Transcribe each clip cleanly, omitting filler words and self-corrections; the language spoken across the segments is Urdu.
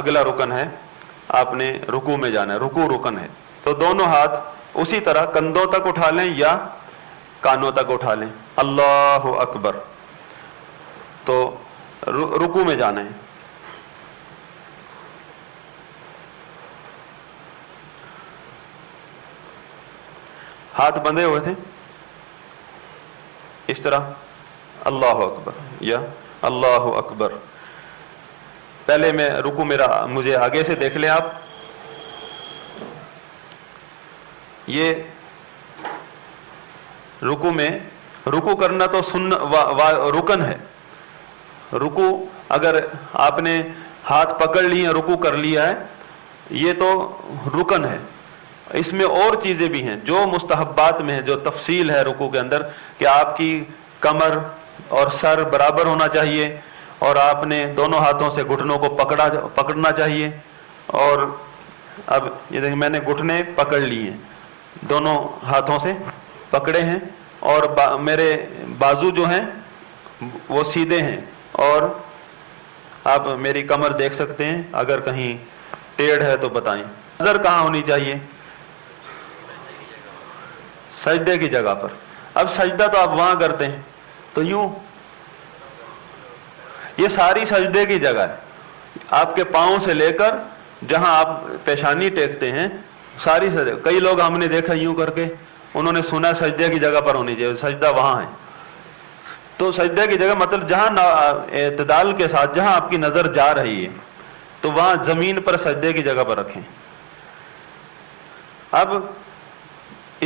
اگلا رکن ہے آپ نے رکوع میں جانا ہے، رکوع رکن ہے، تو دونوں ہاتھ اسی طرح کندھوں تک اٹھا لیں یا کانوں تک اٹھا لیں، اللہ اکبر، تو رکوع میں جانا ہے۔ ہاتھ بندھے ہوئے تھے اس طرح، اللہ اکبر یا اللہ اکبر۔ پہلے میں رکوع مجھے آگے سے دیکھ لیں آپ، یہ رکوع میں، رکوع کرنا تو رکن ہے۔ رکوع اگر آپ نے ہاتھ پکڑ لیے ہیں، رکوع کر لیا ہے، یہ تو رکن ہے۔ اس میں اور چیزیں بھی ہیں جو مستحبات میں ہیں، جو تفصیل ہے رکوع کے اندر، کہ آپ کی کمر اور سر برابر ہونا چاہیے، اور آپ نے دونوں ہاتھوں سے گھٹنوں کو پکڑنا چاہیے۔ اور اب یہ دیکھیں میں نے گھٹنے پکڑ لیے ہیں، دونوں ہاتھوں سے پکڑے ہیں، اور میرے بازو جو ہیں وہ سیدھے ہیں، اور آپ میری کمر دیکھ سکتے ہیں، اگر کہیں ٹیڑھ ہے تو بتائیں۔ نظر کہاں ہونی چاہیے؟ سجدے کی جگہ پر۔ اب سجدہ تو آپ وہاں کرتے ہیں تو یوں، یہ ساری سجدے کی جگہ ہے، آپ کے پاؤں سے لے کر جہاں آپ پیشانی ٹیکتے ہیں ساری سجدے۔ کئی لوگ ہم نے دیکھا یوں کر کے، انہوں نے سنا سجدے کی جگہ پر ہونی چاہیے، سجدہ وہاں ہے۔ تو سجدے کی جگہ مطلب جہاں اعتدال کے ساتھ جہاں آپ کی نظر جا رہی ہے تو وہاں زمین پر سجدے کی جگہ پر رکھیں۔ اب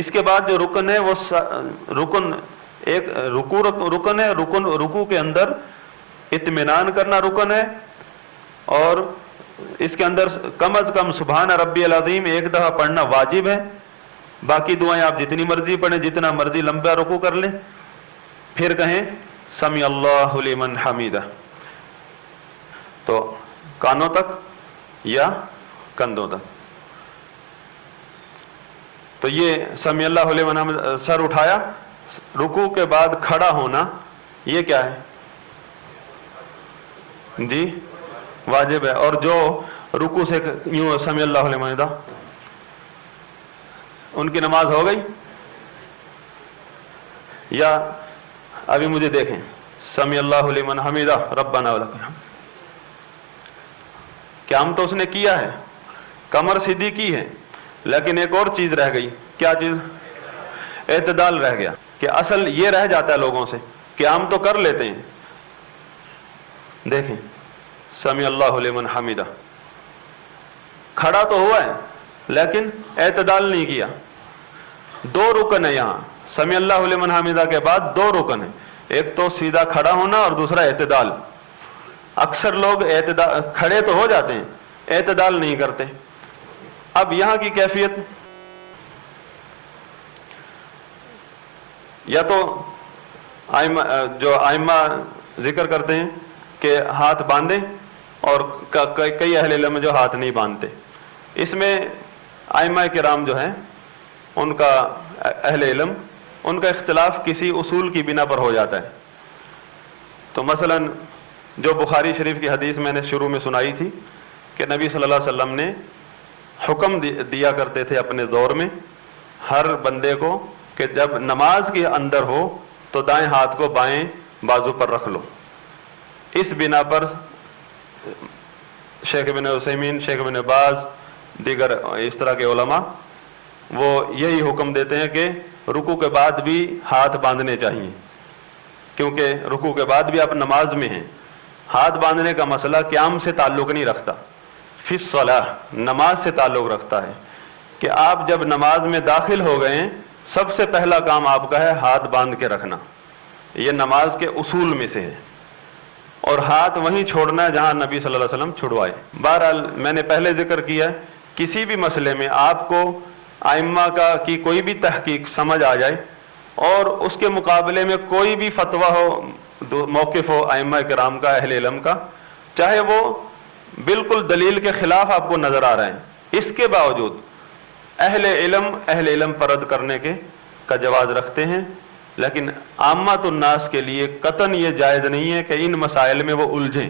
اس کے بعد جو رکن ہے وہ رکن ایک رکن ہے، رکوع کے اندر اطمینان کرنا رکن ہے، اور اس کے اندر کم از کم سبحان ربی العظیم ایک دفعہ پڑھنا واجب ہے۔ باقی دعائیں آپ جتنی مرضی پڑھیں، جتنا مرضی لمبا رکوع کر لیں، پھر کہیں سمی اللہ لمن حمیدہ، تو کانوں تک یا کندھوں تک۔ تو یہ سمی اللہ لمن حمیدہ، سر اٹھایا، رکوع کے بعد کھڑا ہونا، یہ کیا ہے؟ جی واجب ہے۔ اور جو رکوع سے یوں سمی اللہ لمن حمیدہ، ان کی نماز ہو گئی؟ یا ابھی مجھے دیکھیں، سمی اللہ لمن حمیدہ ربنا ولک الحمد، کیا ہم تو اس نے کیا ہے، کمر سیدھی کی ہے، لیکن ایک اور چیز رہ گئی۔ کیا چیز؟ اعتدال رہ گیا، کہ اصل یہ رہ جاتا ہے لوگوں سے کہ ہم تو کر لیتے ہیں، دیکھیں سمی اللہ لمن حمیدہ، کھڑا تو ہوا ہے لیکن اعتدال نہیں کیا۔ دو رکن ہے یہاں، سمی اللہ لمن حمیدہ کے بعد دو رکن ہیں، ایک تو سیدھا کھڑا ہونا اور دوسرا اعتدال۔ اکثر لوگ کھڑے تو ہو جاتے ہیں، اعتدال نہیں کرتے۔ اب یہاں کی کیفیت، یا تو جو آئمہ ذکر کرتے ہیں کہ ہاتھ باندھیں، اور کئی اہل علم جو ہاتھ نہیں باندھتے۔ اس میں آئمہ کرام جو ہیں ان کا، اہل علم، ان کا اختلاف کسی اصول کی بنا پر ہو جاتا ہے۔ تو مثلا جو بخاری شریف کی حدیث میں نے شروع میں سنائی تھی کہ نبی صلی اللہ علیہ وسلم نے حکم دیا کرتے تھے اپنے دور میں ہر بندے کو کہ جب نماز کے اندر ہو تو دائیں ہاتھ کو بائیں بازو پر رکھ لو۔ اس بنا پر شیخ ابن عثیمین، شیخ ابن باز، دیگر اس طرح کے علماء وہ یہی حکم دیتے ہیں کہ رکوع کے بعد بھی ہاتھ باندھنے چاہیے، کیونکہ رکوع کے بعد بھی آپ نماز میں ہیں۔ ہاتھ باندھنے کا مسئلہ قیام سے تعلق نہیں رکھتا، فی الصلاۃ نماز سے تعلق رکھتا ہے، کہ آپ جب نماز میں داخل ہو گئے ہیں سب سے پہلا کام آپ کا ہے ہاتھ باندھ کے رکھنا، یہ نماز کے اصول میں سے ہے، اور ہاتھ وہیں چھوڑنا ہے جہاں نبی صلی اللہ علیہ وسلم چھڑوائے۔ بہرحال میں نے پہلے ذکر کیا کسی بھی مسئلے میں آپ کو ائمہ کی کوئی بھی تحقیق سمجھ آ جائے اور اس کے مقابلے میں کوئی بھی فتویٰ ہو، موقف ہو ائمہ کرام کا، اہل علم کا، چاہے وہ بالکل دلیل کے خلاف آپ کو نظر آ رہے ہیں، اس کے باوجود اہل علم پر رد کرنے کا جواز رکھتے ہیں، لیکن عامۃ الناس کے لیے قطعاً یہ جائز نہیں ہے کہ ان مسائل میں وہ الجھیں،